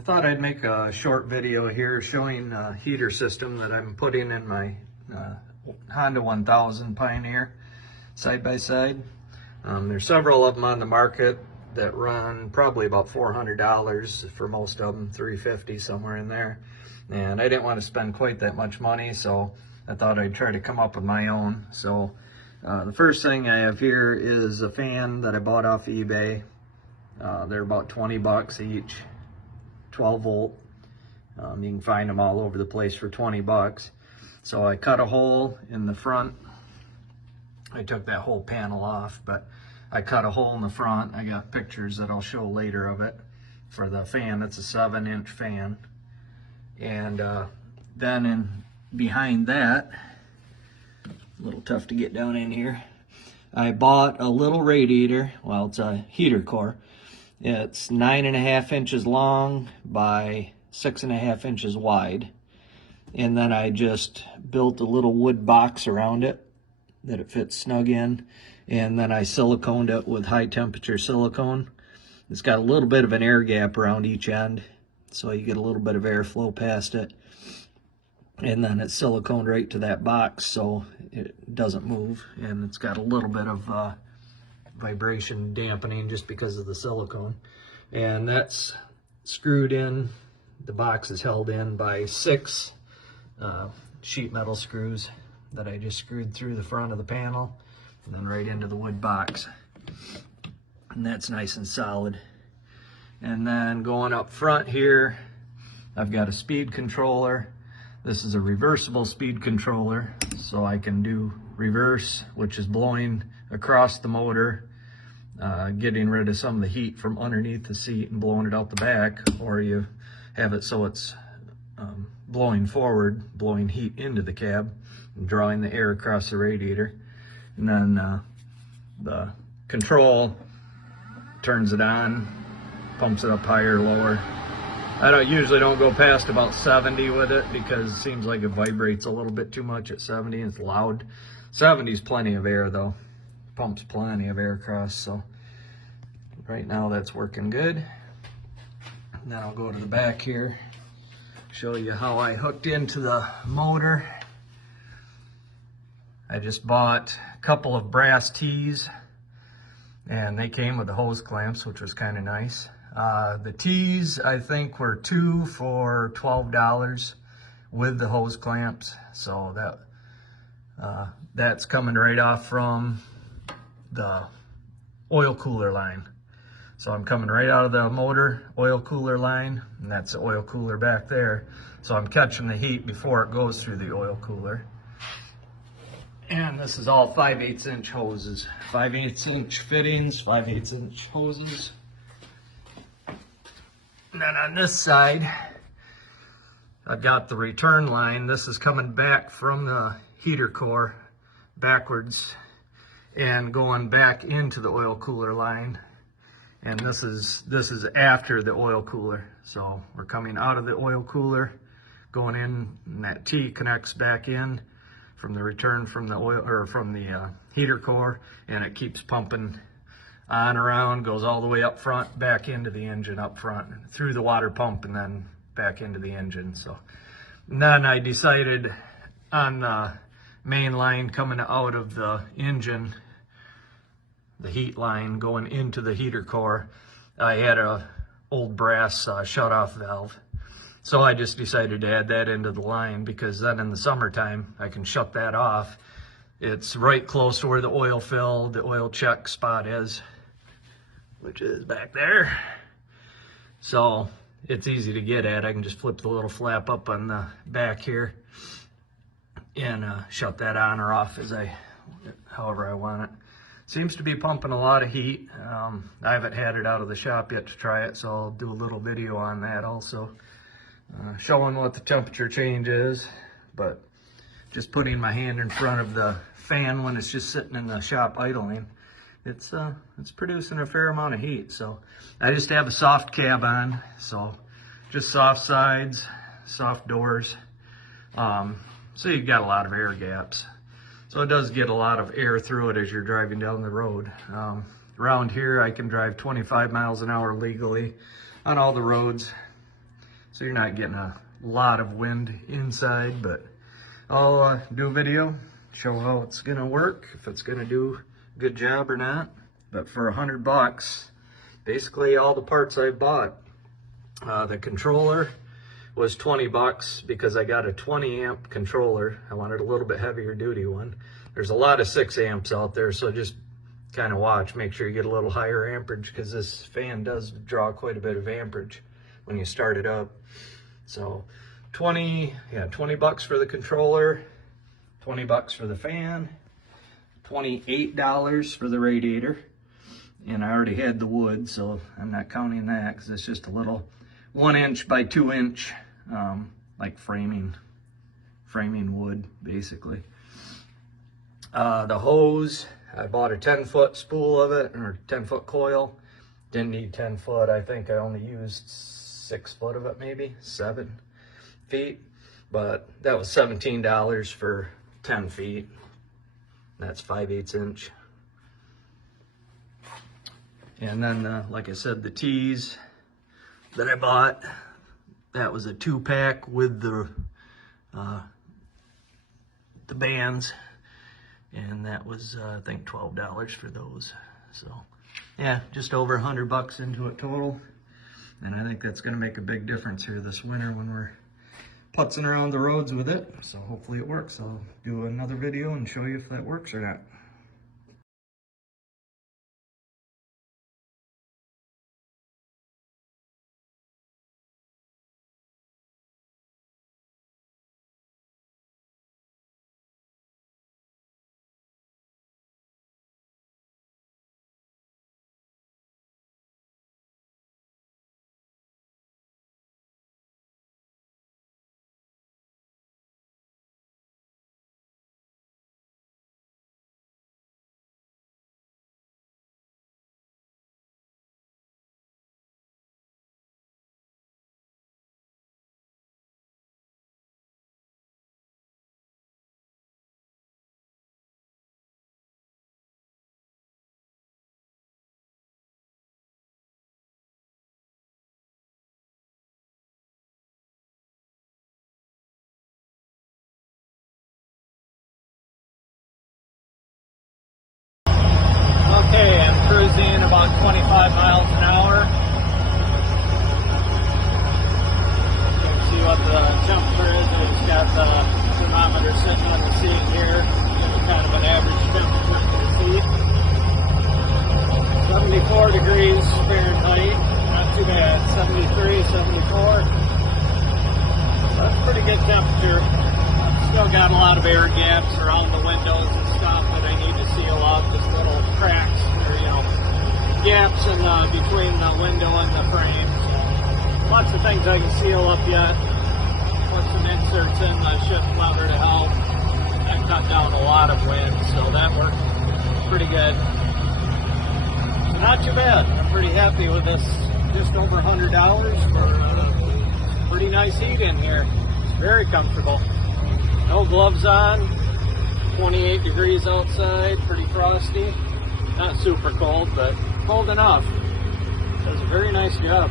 I thought I'd make a short video here showing a heater system that I'm putting in my Honda 1000 Pioneer side by side. There's several of them on the market that run probably about $400 for most of them, $350 somewhere in there. And I didn't want to spend quite that much money, so I thought I'd try to come up with my own. So the first thing I have here is a fan that I bought off eBay. They're about 20 bucks each. 12 volt. You can find them all over the place for 20 bucks. So I cut a hole in the front. I took that whole panel off, but I cut a hole in the front. I got pictures that I'll show later of it for the fan. It's a 7-inch fan. And then behind that, a little tough to get down in here, I bought a little radiator. Well, it's a heater core. It's 9.5 inches long by 6.5 inches wide. And then I just built a little wood box around it that it fits snug in. And then I siliconed it with high temperature silicone. It's got a little bit of an air gap around each end, so you get a little bit of airflow past it. And then it's siliconed right to that box so it doesn't move. And it's got a little bit of vibration dampening just because of the silicone. And that's screwed in. The box is held in by 6 sheet metal screws that I just screwed through the front of the panel and then right into the wood box. And that's nice and solid. And then going up front here, I've got a speed controller. This is a reversible speed controller, so I can do reverse, which is blowing across the motor, getting rid of some of the heat from underneath the seat and blowing it out the back, or you have it so it's blowing forward, blowing heat into the cab and drawing the air across the radiator. And then the control turns it on, pumps it up higher or lower. I usually don't go past about 70 with it because it seems like it vibrates a little bit too much at 70 and it's loud. 70 is plenty of air though. Pumps plenty of air across, so right now that's working good. And then I'll go to the back here, show you how I hooked into the motor. I just bought a couple of brass tees and they came with the hose clamps, which was kind of nice. The tees I think were 2 for $12 with the hose clamps, so that's coming right off from the oil cooler line. So I'm coming right out of the motor oil cooler line, and that's the oil cooler back there. So I'm catching the heat before it goes through the oil cooler. And this is all 5/8 inch hoses, 5/8 inch fittings, 5/8 inch hoses. And then on this side, I've got the return line. This is coming back from the heater core backwards and going back into the oil cooler line. And this is after the oil cooler. So we're coming out of the oil cooler, going in, and that T connects back in from the return from the oil, or from the heater core, and it keeps pumping on around, goes all the way up front, back into the engine up front, through the water pump, and then back into the engine. So, and then I decided on the main line coming out of the engine, the heat line going into the heater core, I had a old brass shut-off valve. So I just decided to add that into the line because then in the summertime I can shut that off. It's right close to where the oil fill, the oil check spot is, which is back there. So it's easy to get at. I can just flip the little flap up on the back here and shut that on or off however I want it. Seems to be pumping a lot of heat. I haven't had it out of the shop yet to try it, so I'll do a little video on that also, showing what the temperature change is. But just putting my hand in front of the fan when it's just sitting in the shop idling, it's producing a fair amount of heat. So I just have a soft cab on, so just soft sides, soft doors. So you've got a lot of air gaps. So it does get a lot of air through it as you're driving down the road. Around here I can drive 25 miles an hour legally on all the roads. so you're not getting a lot of wind inside. But I'll do a video, show how it's gonna work, if it's gonna do a good job or not. But for $100, basically all the parts I bought, the controller was $20 because I got a 20 amp controller. I wanted a little bit heavier duty one. There's a lot of 6 amps out there, so just kind of watch, make sure you get a little higher amperage, because this fan does draw quite a bit of amperage when you start it up. So $20 for the controller, $20 for the fan, $28 for the radiator. And I already had the wood, so I'm not counting that because it's just a little 1 inch by 2 inch, like framing wood, basically. The hose, I bought a 10-foot spool of it, or 10-foot coil. Didn't need 10 foot. I think I only used 6 foot of it, maybe 7 feet. But that was $17 for 10 feet. That's 5/8 inch. And then, like I said, the tees that I bought, that was a 2-pack with the bands, and that was I think $12 for those. So yeah, just over $100 into it total, and I think that's going to make a big difference here this winter when we're putzing around the roads with it. So hopefully it works. I'll do another video and show you if that works or not. Okay, I'm cruising about 25 miles an hour. You can see what the temperature is. I just got the thermometer sitting on the seat here. Giving kind of an average temperature for the seat. 74 degrees Fahrenheit. Not too bad. 73, 74. That's a pretty good temperature. I've still got a lot of air gaps around the windows and stuff that I need to seal up. Just little cracks or, gaps in between the window and the frame. So lots of things I can seal up yet. Put some inserts in the shift lever to help. That cut down a lot of wind, so that worked pretty good. So not too bad. I'm pretty happy with this. Just over $100 for pretty nice heat in here. It's very comfortable. No gloves on. 28 degrees outside, pretty frosty. Not super cold, but cold enough. Does a very nice job.